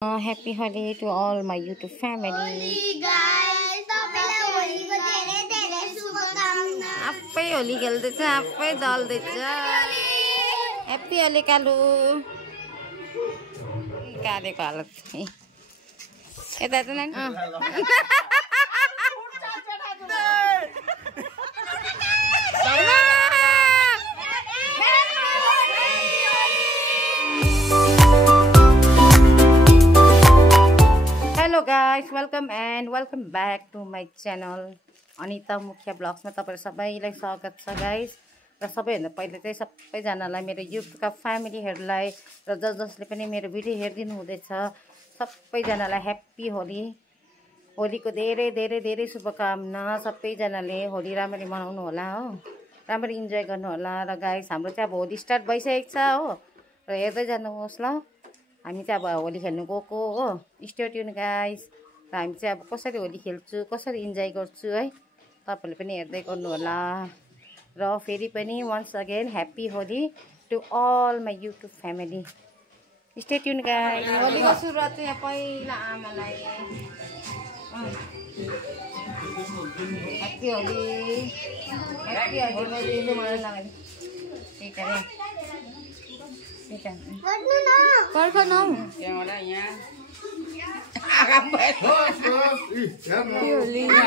Happy holiday to all my YouTube family. Holy guys, तपाईलाई होलीको धेरै धेरै शुभकामना। आफै होली खेल्दैछ, आफै दल्दैछ। ह्यापी होली कालु। कालेको हालत यता त नानी Hello guys, welcome back to my channel Anita Mukhya Vlogs मा तपाईहरु सबैलाई स्वागत छ गाइस। र सबैभन्दा पहिले चाहिँ सबैजनालाई मेरो YouTube का फ्यामिलीहरुलाई र जसले पनि मेरो भिडियो हेर्दिनु हुँदैछ सबैजनालाई ह्यापी होली। होलीको धेरै धेरै धेरै शुभकामना। सबैजनाले होली राम्ररी मनाउनु होला हो, राम्ररी इन्जोय गर्नु होला। र गाइस हाम्रो चाहिँ अब होली स्टार्ट भइसकेको छ हो, र हेर्दै जानुहोस् ल। हामी चाहिँ अब होली खेल्नु गएको हो। Stay tune guys. र हामी चाहिँ अब कसरी होली खेल्छु, कसरी इन्जोय गर्छु है, तपाईहरुले पनि हेर्दै गर्नु होला। र फेरि पनि once again happy Holi to all my YouTube family. Stay tune guys. होलीको सुरुवात चाहिँ पहिला आमालाई ह्यापी होली ह्यापी होली मलाई लगाइदिनु। ठीक है पर्खनु ह्यापी होली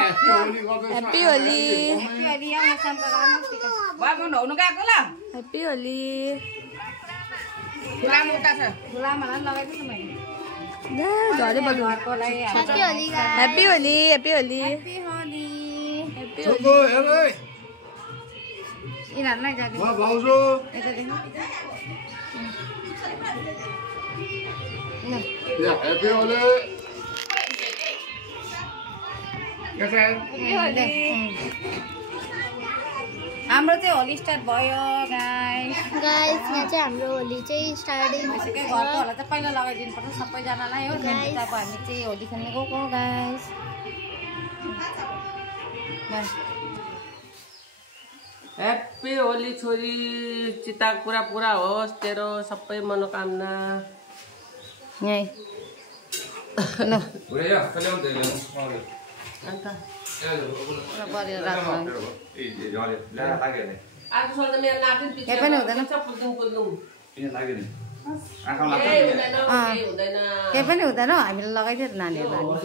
हाम्रो चाहिँ होली स्टार्ट भयो गाइस। यहाँ चाहिँ हाम्रो होली चाहिँ स्टार्टिङ भइसक्यो। घरकोहरूलाई चाहिँ पहिला लगाइदिनु पर्छ सबैजनालाई हो। त्यहाँदेखि अब हामी चाहिँ होली खेल्नु गएको गाइस। ह्याप्पी होली छोरी, चिता पुरा पुरा होस् तेरो सबै मनोकामना। यही ल अन्त केही पनि हुँदैन। हामीले लगाइदियो त नानीहरूलाई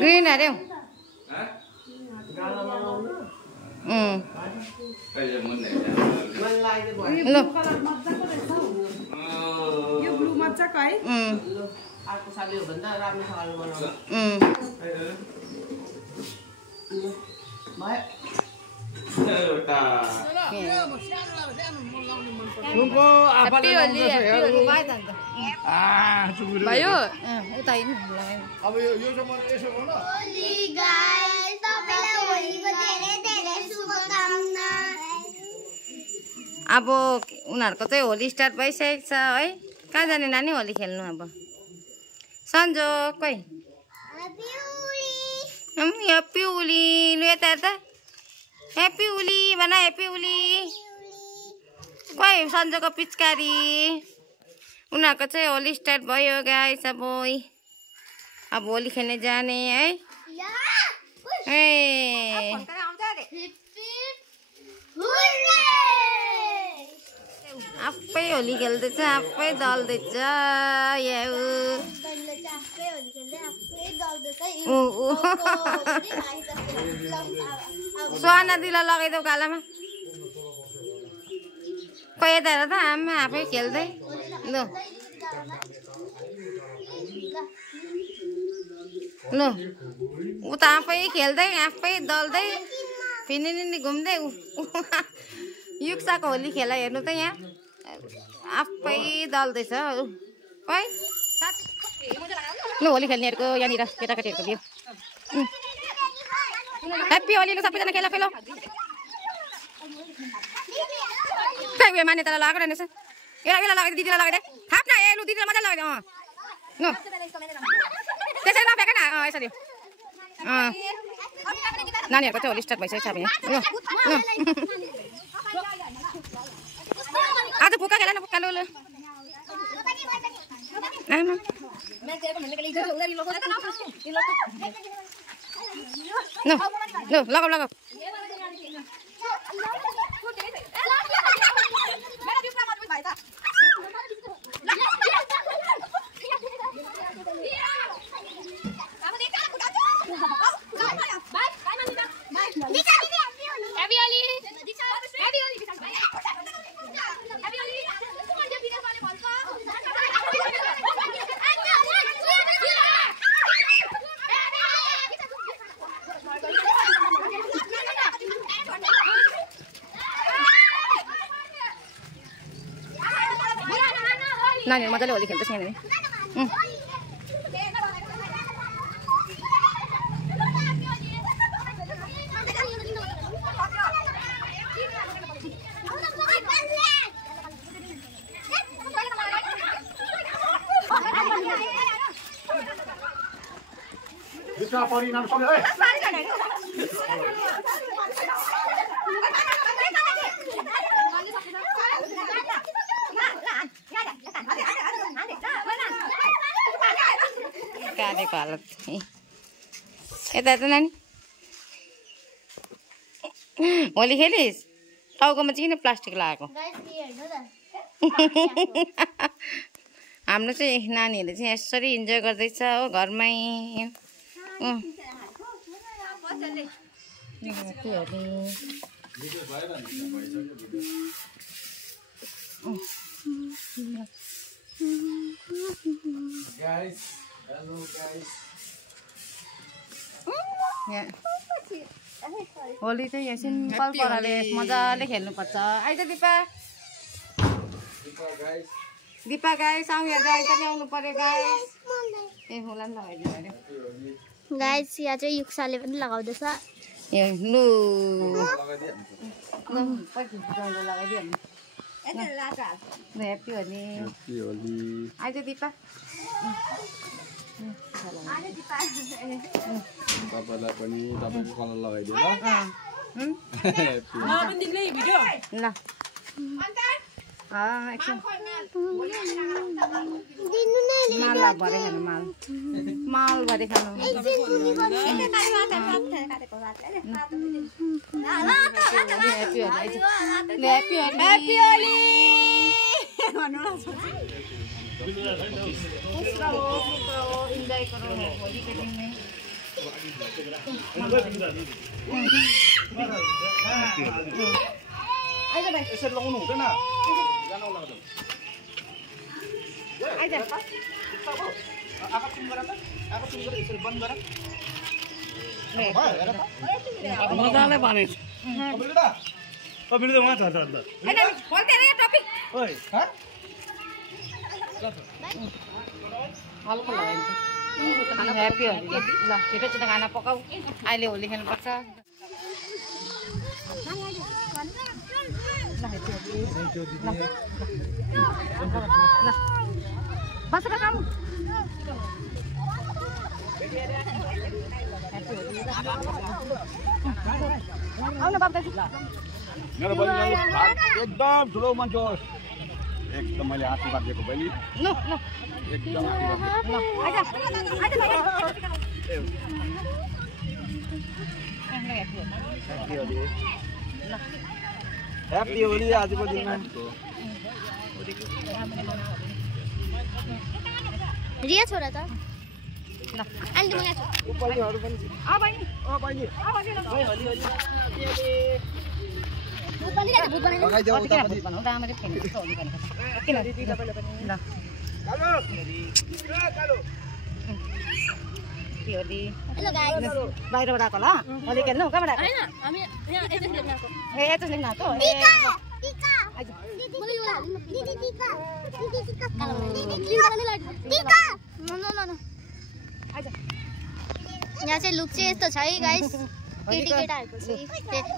ग्रिन अरे यो ब्लू मजाको है। अर्को साल यो भन्दा राम्रोसँगले बनाउनु। भयो उता अब यो चाहिँ म यसो गर्नु। होली गाइस, तपाईलाई होलीको धेरै धेरै शुभकामना। अब उनीहरूको चाहिँ होली स्टार्ट भइसकेको छ है। कहाँ जाने नानी होली खेल्नु? अब सन्जोग कोही ह्याप्पी होली लु यता यता ह्याप्पी होली भन। ह्याप्पी होली कोही सन्जोगको पिचकारी। उनीहरूको चाहिँ होली स्टार्ट भयो गाइस। अब होली खेल्ने जाने है। ए आफै होली खेल्दैछ, आफै दल्दैछ। सुहाना दिला लगाइदेऊ गालामा। कोही यता हेर त आमा आफै खेल्दै ल उता आफै खेल्दै आफै दल्दै फिनिनी घुम्दै। युक्साको होली खेला हेर्नु त यहाँ आफै दल्दैछ है। ल होली खेल्नेहरूको यहाँनिर केटाकेटीहरूको बिउ। ह्याप्पी होली लु सबैजना खेला फेलो। उयो मान्यतालाई लगाएको रहेछ। यसलाई लगाइदियो, दिदीलाई लगाइदिए थाप न। ए लु दिदीलाई मजा लगाइदियो। त्यसरी नफ्याँक न यसरी। नानीहरूको चाहिँ होली स्टार्ट भइसकेको छ अब यहाँ। आज फुका खेला न फुका लो लो आमा नो नो लगाऊ लगाऊ नानीहरु मजाले होली खेल्दैछ यहाँनिर Bisa परिणाम सबै ओइ कालेको हालत यता त नानी होली खेलिस् टाउकोमा चाहिँ किन प्लास्टिक लगाएको हाम्रो चाहिँ नानीहरूले चाहिँ यसरी इन्जोय गर्दैछ हो घरमै guys hello guys होली चाहिँ यहाँ सिम्पल पाराले मजाले खेल्नुपर्छ आइज दिपा दिपा गाइस आउँ यहाँ गाई पनि आउनु पर्यो गाइस ए होला नि लगाइदिनु अरे गाइस यहाँ चाहिँ युक्साले पनि लगाउँदैछ ए लु लगाइदिइहाल्नु ह्याप्पी होली आइज दिपा तपाईलाई पनि तपाईको कलर लगाइदियो ल ल एकछिन माल भरे खानु माल भरे खानु इन्जॉय करो होली के दिन में आइज भाइ यसरी लगाउनु हुँदैन जान होला त आइज आँखा चुम गर त आँखा चुम गर यसरी बन्द गर मजाले बनेछ तपाईले त वहाँ छ त अन्त हैन बोल्दै रे टपिक ओइ ह हल्का लगाइन्छ खाना ह्याप्पी होली ल छिटो छिटो खाना पकाऊ अहिले होली खेल्नुपर्छ बसेर काम आउन बाबुदाजु मेरो बहिनी एकदम ठुलो मान्छे होस् एकदम मैले आशीर्वाद दिएको बहिनी न न एकदम आशीर्वाद ल आइज आइज भाइ ह्याप्पी होली आजको दिनमा रिया छोरा त ल अहिले मलाई बहिनीहरु पनि आ बहिनी बहिनी होली होली भूत बनाइदिनु लगाइदेऊ उता पनि बनाउँदा आमाले फेरि होली भनेको किन दिदी तपाईले पनि ल कालो कालो होली हेलो गाइस बाहिरबाट आएको ल होली खेल्नु कहाँबाट आएको हैन हामी यहाँ एजेन्ट लेख्न आएको ए यता लेख्न आएको टिका टिका दिदी टिका दिदी टिका टिका नो नो नो आइज यहाँ चाहिँ लुक चाहिँ यस्तो छ है गाइस केटी केटाहरुको चाहिँ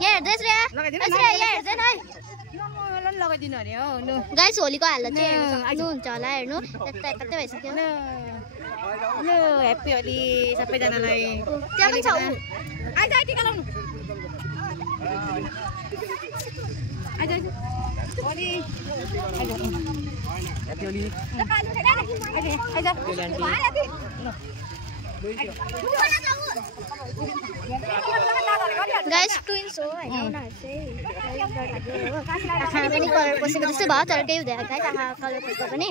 यहाँ हेर्दैछ रे लगाइदिनु यहाँ हेर्दैन है मलाई लगाइदिनु अरे हो लु गाइस होलीको हालत चाहिँ हेर्नु सक्नुहुन्छ होला हेर्नु यता कतै भइसक्यो लु ह्याप्पी होली सबैजनालाई त्यहाँ पनि छ उ आइज टिका लाउनु गाइस ट्विन्स हो हैन उनीहरु चाहिँ आँखा पनि कलर पसेको जस्तो भयो तर केही हुँदैन गाइस आँखा कलर पसेको पनि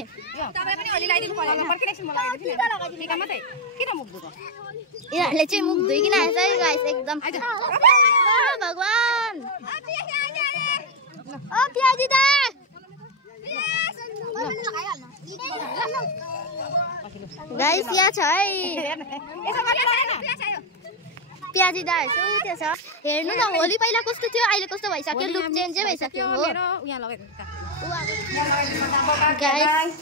तपाईं पनि अलि लगाइदिनु पर्यो पर्खिन एकछिन म लगाइदिन्छु नि टिका मात्रै किन मुख धुको यिनीहरुले चाहिँ मुख धुइकिन आएछ है गाइस एकदम भगवान ओ प्याजी दा गाइस यहाँ छ है प्याजी दाहरु चाहिँ उतै छ हेर्नु न होली पहिला कस्तो थियो अहिले कस्तो भइसक्यो लुक चेन्जै भइसक्यो हो मेरो यहाँ लगाइदिनु guys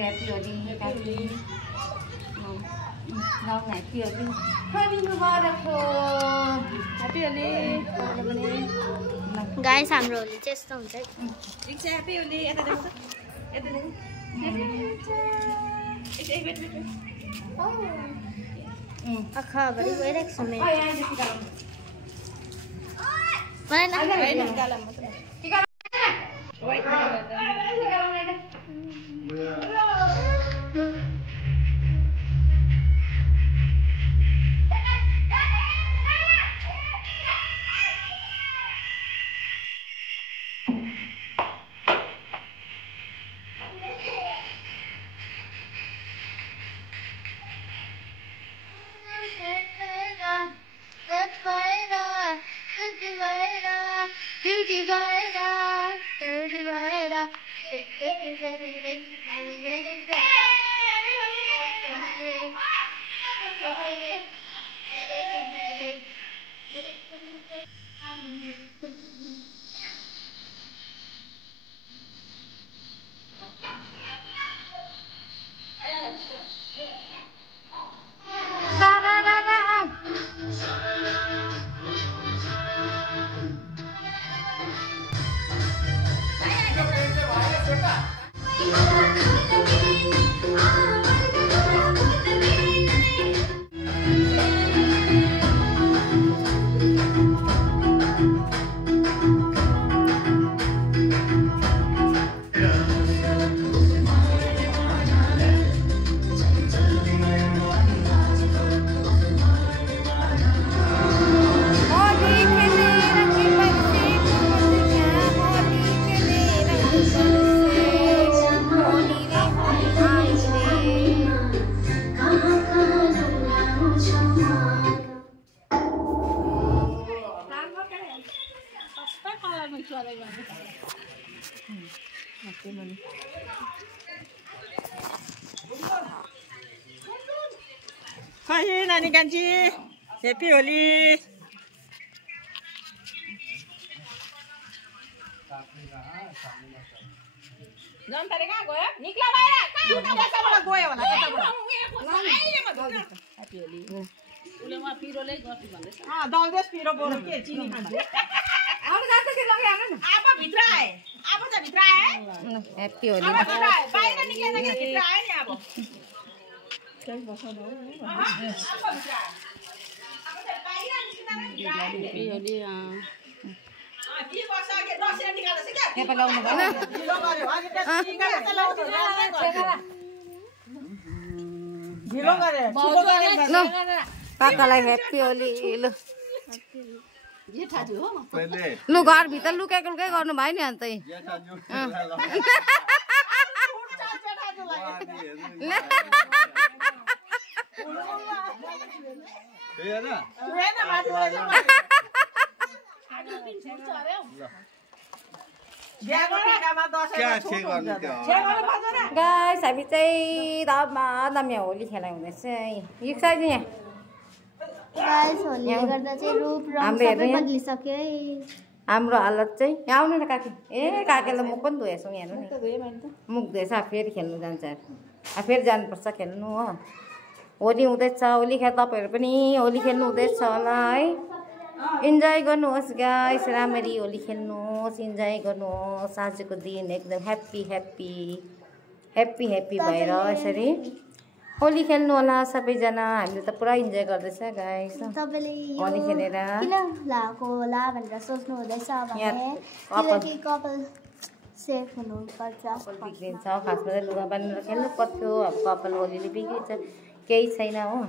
Happy Holi, happy long happy Holi. Happy Mubarak ho. Happy Holi. Guys हाम्रो होली चाहिँ यस्तो हुन्छ है ठीक छ happy Holi यता देऊ त यता देऊ आँखा भरि गइरहेको छ मेरो खै नानी कान्छी हेप्पी होली जनताले कहाँ गयो निक्ला बाहिर कताबाट गयो होला कताबाट हेप्पी होली उले म पिरोले गर्छु भन्दैछ दलदेश पिरो बोल्नु के चिनी खान्छ अब जान्छ के लगे आउनु न अब भित्र आए अब चाहिँ भित्र आए हेप्पी होली बाहिर निक्लेन कि भित्र आए नि अब हेप्पी होली काकालाई हेप्पी होली लु घरभित्र लुकेको लुकै गर्नु भयो नि अन्त गाइस हामी चाहिँ दामी होली खेलाइ हुँदैछ युक्सा चाहिँ यहाँ गाइस होलीले गर्दा चाहिँ रूप रङ सबै बदलिसक्यो है हाम्रो हालत चाहिँ यहाँ आउनु न काकी ए काकीलाई मुख पनि धोएछौँ हेर्नु नि मुख धोएछ फेरि खेल्नु जान्छ फेरि जानुपर्छ खेल्नु हो होली हुँदैछ। होली खेल तपाईँहरू पनि होली खेल्नु हुँदैछ होला है। इन्जोय गर्नुहोस् गाइस, राम्ररी होली खेल्नुहोस्, इन्जोय गर्नुहोस्। आजको दिन एकदम ह्याप्पी ह्याप्पी ह्याप्पी ह्याप्पी भएर यसरी होली खेल्नु होला सबैजना। हामीले त पुरा इन्जोय गर्दैछ गाइस होली खेलेर। किन लाएको होला भनेर सोच्नु हुँदैछ भने किनकि कपाल सेफ हुनुपर्छ। कपाल बिग्रिन्छ, खासमा चाहिँ लुगा बाँधेर खेल्नु पर्थ्यो। अब कपाल होलीले बिग्रिन्छ, केही छैन हो।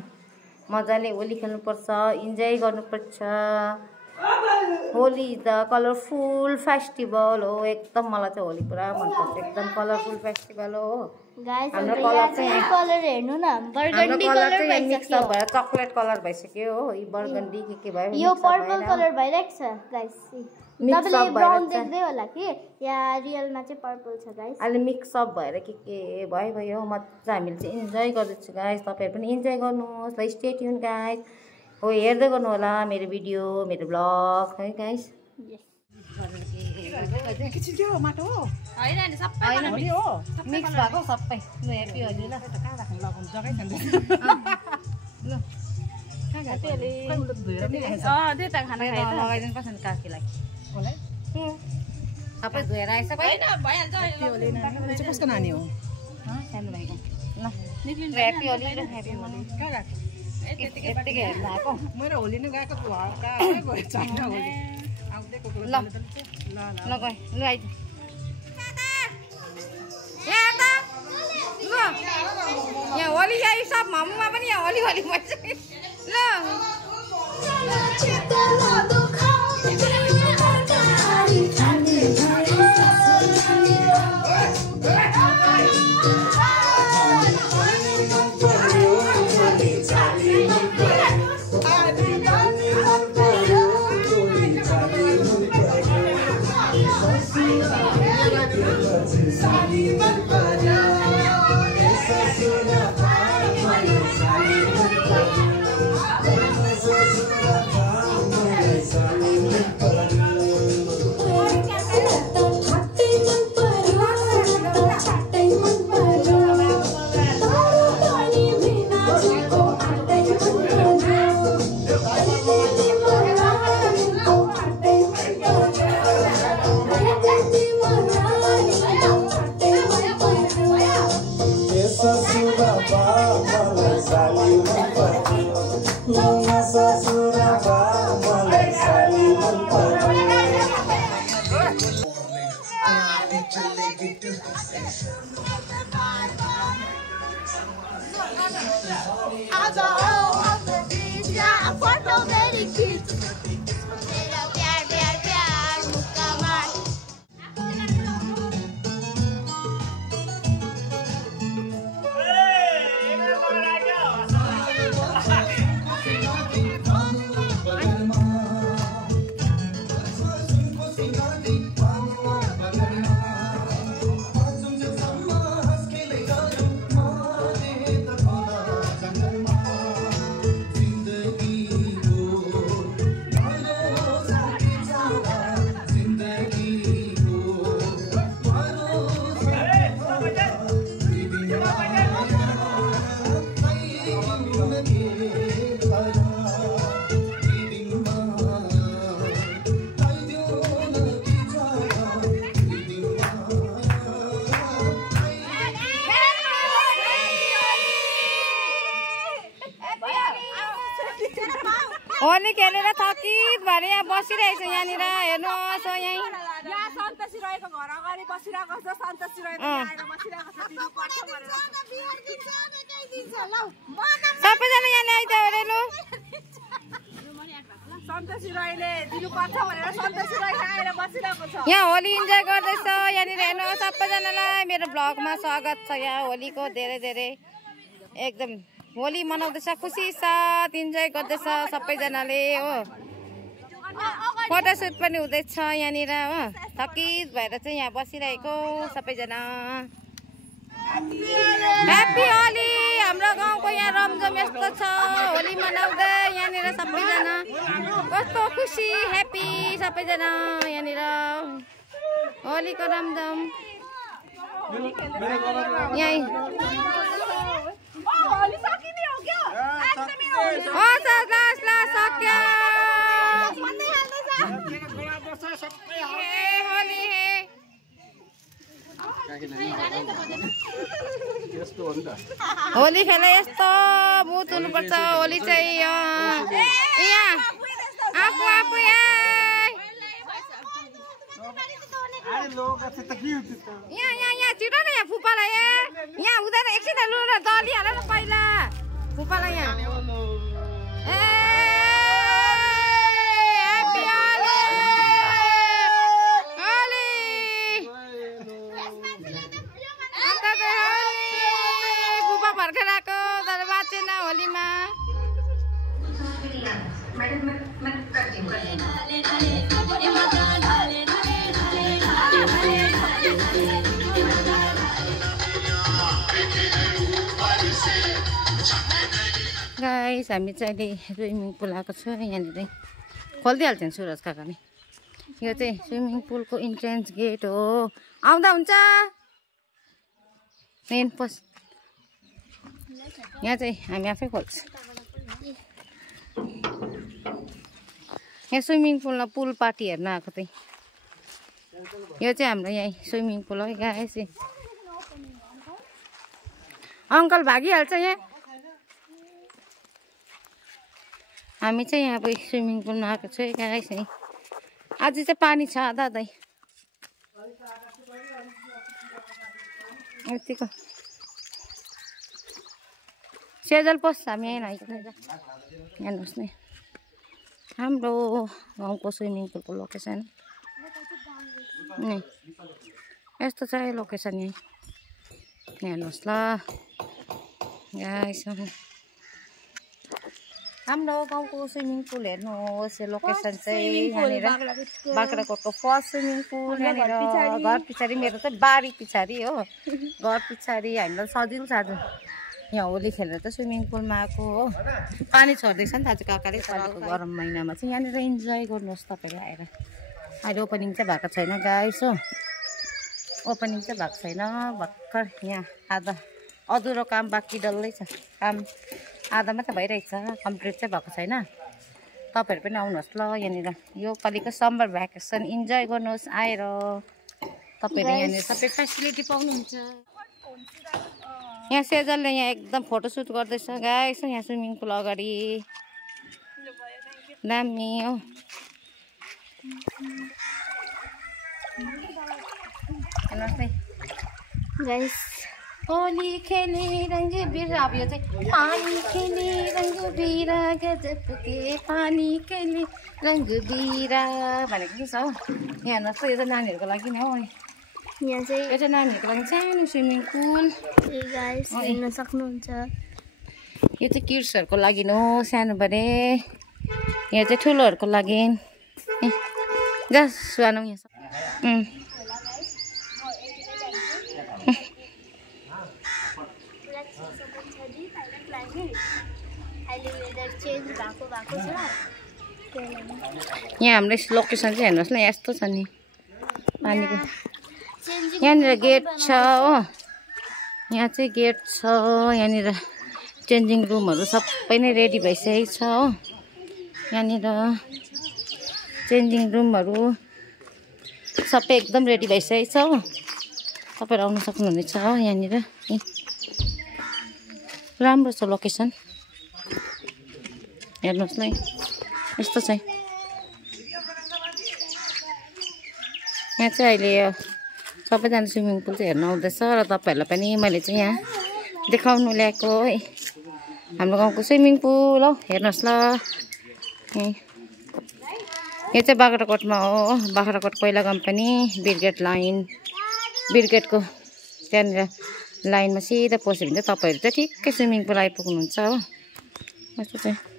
मजाले होली खेल्नुपर्छ, इन्जोय गर्नुपर्छ। Holi is the colourful festival हो। एकदम मलाई चाहिँ होली पुरा मनपर्छ, एकदम कलरफुल फेस्टिभल हो। हाम्रो कलर चाहिँ हेर्नु न, बर्गन्डी कलर चाहिँ मिक्स अप भएर चकलेट कलर भइसक्यो हो। यो बर्गन्डी के भयो, यो पर्पल कलर भइरहेको छ गाइस। तपाईले ब्राउन देख्दै होला कि यहाँ रियलमा चाहिँ पर्पल छ गाइस। अहिले मिक्स अप भएर के भयो मजा हामीले चाहिँ इन्जोय गर्दैछु गाइस। तपाईँहरू पनि इन्जोय गर्नुहोस् ल। Stay tune guys. हो हेर्दै गर्नु होला मेरो भिडियो, मेरो ब्लग है गाइस। मिक्स भएको सबै ह्याप्पी होली ल। लगाइदिनु पर्छ नि काकीलाई। सबै धोएर आइसक्यो कसको नानी हो? सानो भाइको ल। ह्याप्पी होली र ह्याप्पी होली यत्तिकै हेर्नु आएको। मेरो होली नै गएको ल ल गएँ ल आइज यहाँ होली आयो सब मामुमा पनि यहाँ होली होली भन्छ ल। होली खेलेर थकित भएर यहाँ बसिरहेको छ यहाँनिर हेर्नुहोस् यहीँ सन्तोषी रहेको घर अगाडि बसिरहेको छ। सन्तोषी रहेको आएर बसिरहेको छ। दिनु पर्छ भनेर सबैजना यहाँ ल्याइदियो अरे लु। सन्तोषी राईले दिनुपर्छ भनेर सन्तोषी राई आएर बसिरहेको छ। यहाँ होली इन्जोय गर्दैछ यहाँनिर हेर्नुहोस्। सबैजनालाई मेरो ब्लगमा स्वागत छ। यहाँ होलीको धेरै धेरै एकदम होली मनाउँदैछ, खुसी साथ इन्जोय गर्दैछ सबैजनाले हो। फोटोसुट पनि हुँदैछ यहाँनिर हो। थकित भएर चाहिँ यहाँ बसिरहेको सबैजना। ह्याप्पी होली। हाम्रो गाउँको यहाँ रमझम यस्तो छ होली मनाउँदै यहाँनिर सबैजना कस्तो खुसी ह्याप्पी सबैजना यहाँनिर होलीको रमझम यहीँ। सक्यो होली खेल यस्तो मुत हुनुपर्छ होली चाहिँ यहाँ आफू आफू यहाँ छिटो न यहाँ फुपालाई यहाँ हुँदैन एकछिन लु न दलिहाल न पहिला फुपालाई यहाँ भर्खर आएको तर बाँचेन होलीमा गाइस हामी चाहिँ अहिले स्विमिङ पुल आएको छ यहाँनिर खोलिदिइहाल्छ नि सुरज काकाले यो चाहिँ स्विमिङ पुलको इन्ट्रेन्स गेट हो आउँदा हुन्छ मेन पोस्ट यहाँ चाहिँ हामी आफै खोल्छ यहाँ स्विमिङ पुलमा पुल पार्टी हेर्न आएको चाहिँ यो चाहिँ हाम्रो यहाँ स्विमिङ पुल हो गाइस अङ्कल भागिहाल्छ यहाँ हामी चाहिँ यहाँ अब स्विमिङ पुलमा आएको छु गाइस आज चाहिँ पानी छ आधा आधै यतिको सेजल पस्छ हामी यहाँ हेर्नुहोस् न हाम्रो गाउँको स्विमिङ पुलको लोकेसन यस्तो छ लोकेसन यहीँ हेर्नुहोस् ल गाइस हाम्रो गाउँको स्विमिङ पुल हेर्नुहोस् यो लोकेसन चाहिँ यहाँनिर बाख्राकोटको फर्स्ट स्विमिङ पुल यहाँनिर घर पछाडि मेरो चाहिँ बारी पछाडि हो घर पछाडि हामीलाई सजिलो छ आज यहाँ होली खेलेर त स्विमिङ पुलमा आएको हो पानी छर्दैछ नि दाजु काकाले गरम महिनामा चाहिँ यहाँनिर इन्जोय गर्नुहोस् तपाईँले आएर अहिले ओपनिङ चाहिँ भएको छैन गाइस हो ओपनिङ चाहिँ भएको छैन भर्खर यहाँ आधा अधुरो काम बाँकी डल्लै छ काम आधा मात्रै भइरहेछ कम्प्लिट चाहिँ भएको छैन तपाईँहरू पनि आउनुहोस् ल यहाँनिर यो पालिको समर भ्याकेसन इन्जोय गर्नुहोस् आएर तपाईँहरू यहाँनिर सबै फेसिलिटी पाउनुहुन्छ यहाँ सेजलले यहाँ एकदम फोटोसुट गर्दैछ गाइस यहाँ स्विमिङ पुल अगाडि दामी हो हेर्नुहोस् न गाइस होली खेले रंग बिरा अब यो चाहिँ पानी खेले रंग बिरा गजब के पानी खेले रंग बिरा भनेको के छ हौ यहाँ हेर्नुहोस् यो त नानीहरूको लागि नै हो यहाँ चाहिँ यो चाहिँ नानीहरूको लागि सानो स्विमिङ पुल गाइस हेर्न सक्नुहुन्छ यो चाहिँ किड्सहरूको लागि हो सानो बडे यहाँ चाहिँ ठुलोहरूको लागि जा सुहानौ यहाँ यहाँ हाम्रो लोकेसन चाहिँ हेर्नुहोस् न यस्तो छ नि पानीको यहाँनिर गेट छ हो यहाँ चाहिँ गेट छ यहाँनिर चेन्जिङ रुमहरू सबै नै रेडी भइसकेको छ हो यहाँनिर चेन्जिङ रुमहरू सबै एकदम रेडी भइसकेको छ हो तपाईँहरू आउन सक्नुहुनेछ हो यहाँनिर राम्रो छ लोकेसन हेर्नुहोस् न यस्तो छ यहाँ चाहिँ अहिले सबैजना स्विमिङ पुल चाहिँ हेर्न आउँदैछ र तपाईँहरूलाई पनि मैले चाहिँ यहाँ देखाउनु ल्याएको है हाम्रो गाउँको स्विमिङ पुल हो हेर्नुहोस् ल यो चाहिँ बाख्राकोटमा हो बाख्राकोट कोइला कम्पनी बिरगेट लाइन बिरगेटको त्यहाँनिर लाइनमा सिधा पस्यो भने चाहिँ तपाईँहरू चाहिँ ठिक्कै स्विमिङ पुल आइपुग्नुहुन्छ हो यस्तो चाहिँ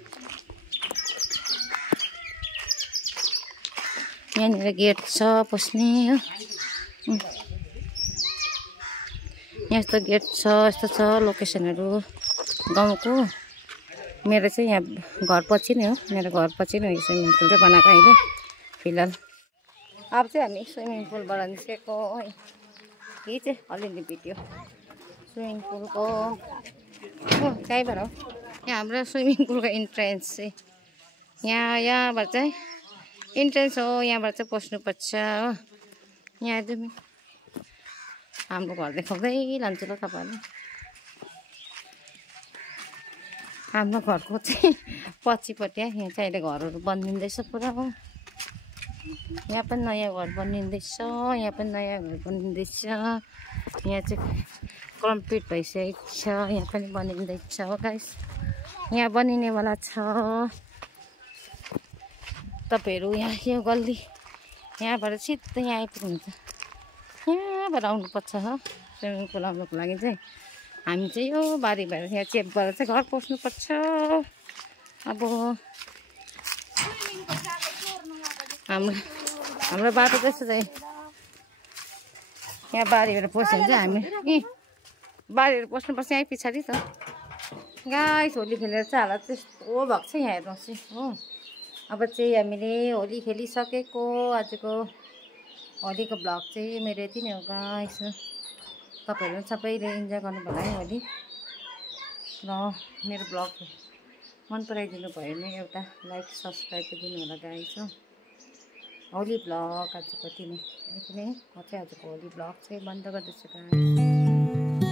यहाँनिर गेट छ पस्ने हो यस्तो गेट छ यस्तो छ लोकेसनहरू गाउँको मेरो चाहिँ यहाँ घर पछि नै हो मेरो घर पछि नै स्विमिङ पुल चाहिँ बनाएको अहिले फिलहाल अब चाहिँ हामी स्विमिङ पुलबाट निस्केको है यही चाहिँ अलिअलि भिडियो स्विमिङ पुलको त्यहीँबाट हो यहाँ हाम्रो स्विमिङ पुलको इन्ट्रेन्स चाहिँ यहाँबाट चाहिँ इन्ट्रेन्स हो, यहाँबाट चाहिँ पस्नुपर्छ हो। यहाँ चाहिँ हाम्रो घर देखाउँदै लान्छु ल तपाईँहरूले। हाम्रो घरको चाहिँ पछिपट्टि यहाँ चाहिँ अहिले घरहरू बनिँदैछ पुरा हो। यहाँ पनि नयाँ घर बनिँदैछ, यहाँ पनि नयाँ घर बनिँदैछ। यहाँ चाहिँ कम्प्लिट भइसकेको छ, यहाँ पनि बनिँदैछ हो गाइस। यहाँ बनिनेवाला छ। तपाईँहरू यहाँ यो गल्ली यहाँबाट सिधै यहाँ आइपुग्नुहुन्छ। यहाँबाट आउनुपर्छ हो स्विमिङ पुल आउनुको लागि चाहिँ। हामी चाहिँ यो बारी भएर यहाँ चेपबाट चाहिँ घर पस्नुपर्छ। अब हाम्रो बाटो त्यस्तो चाहिँ यहाँ बारीबाट पस्यो भने चाहिँ हामी बारीहरू पस्नुपर्छ यहीँ पछाडि त। गाइस होली खेलेर चाहिँ हालत त्यस्तो भएको छ यहाँ हेर्नुहोस् हो। अब चाहिँ हामीले होली खेलिसकेको। आजको होलीको भ्लग चाहिँ मेरो यति नै हो गाइस। तपाईँहरू सबैले इन्जोय गर्नुभयो है होली। र मेरो भ्लग मन पराइदिनु भयो भने एउटा लाइक सब्सक्राइब दिनु होला गाइस हो। होली भ्लग आजको यति नै। म चाहिँ आजको होली भ्लग चाहिँ बन्द गर्दैछु गाइस।